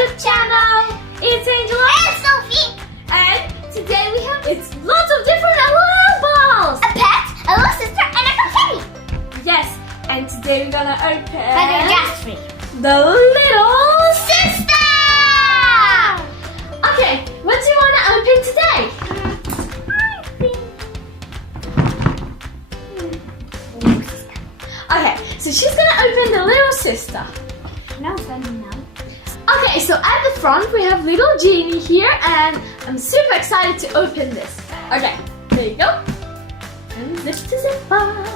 YouTube channel. It's Angela and Sophie. And today we have lots of different alarm balls. A pet, a little sister, and a confetti. Yes, and today we're gonna open But they're just free. the little Sister! Okay, what do you want to open today? Okay, so she's gonna open the little sister. No, funny now. Okay, so at the front we have little Jeannie here, and I'm super excited to open this. Okay, there you go. And zip to zip up.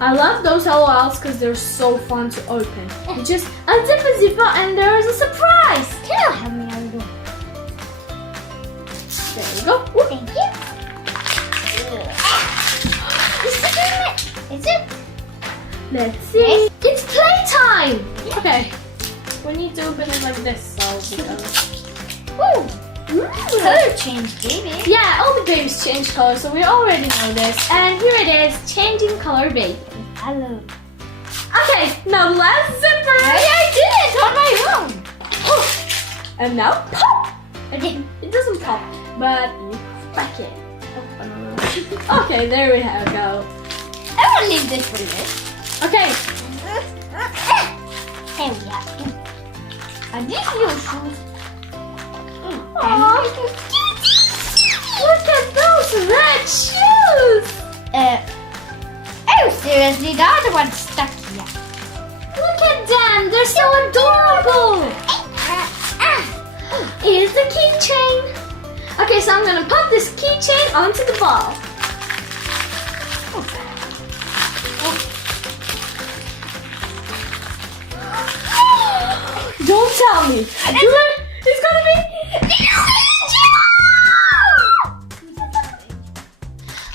I love those LOLs because they're so fun to open. You just unzip a zipper and there's a surprise. Can you help me out? There you go. Whoop. Thank you. Is it? Let's see. It's playtime. Okay. We need to open it like this. Ooh. Color change, baby. Yeah, all the babies change color, so we already know this. And here it is, changing color baby. Hello. Okay, now last zipper. I did it on my own. Oh. And now pop. Okay. It doesn't pop, but you crack it. Okay, there we go. I will leave this for you. Okay. Here we are. And these little shoes. Aww. Look at those red shoes. Oh, seriously, the other one's stuck here. Look at them. They're so adorable. Here's the keychain. Okay, so I'm going to pop this keychain onto the ball. Don't tell me. It's gonna be.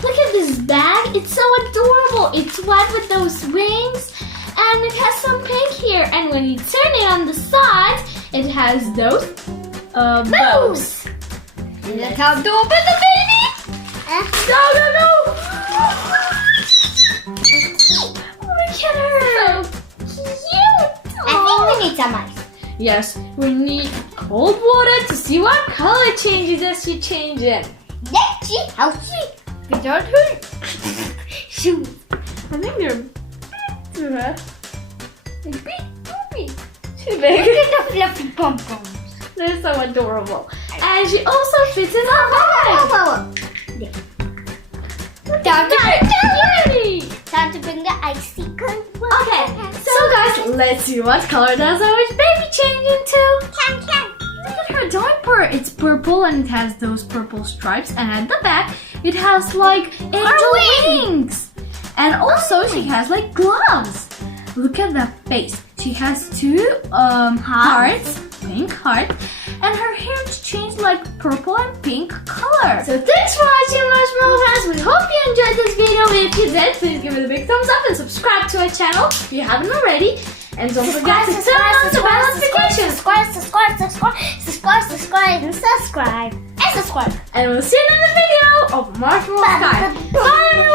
Look at this bag. It's so adorable. It's white with those wings, and it has some pink here. And when you turn it on the side, it has those bows. Is it time to open the baby? No. Look at her. So cute. I think we need some ice. Yes, we need cold water to see what color changes as you change it. Let's see how sweet. Without her shoes. I think they're too big. Too big. Look at the fluffy pom-poms. They're so adorable. And she also fits in a bag. Time to Time to bring the icy cold water. Okay, so guys, let's see what color does our baby change into. Can. Look at her diaper. It's purple and it has those purple stripes. And at the back, it has like angel wings. And also she has like gloves. Look at that face. She has two hearts, pink heart. And her hair changed like purple and pink color. So thanks for watching, Marshmallow fans. We hope you enjoyed this video. If you did, please give it a big thumbs up and subscribe to our channel if you haven't already. And don't forget to turn on the bell notifications. Subscribe. And we'll see you in the video of Marshmallow Sky. Bye everyone!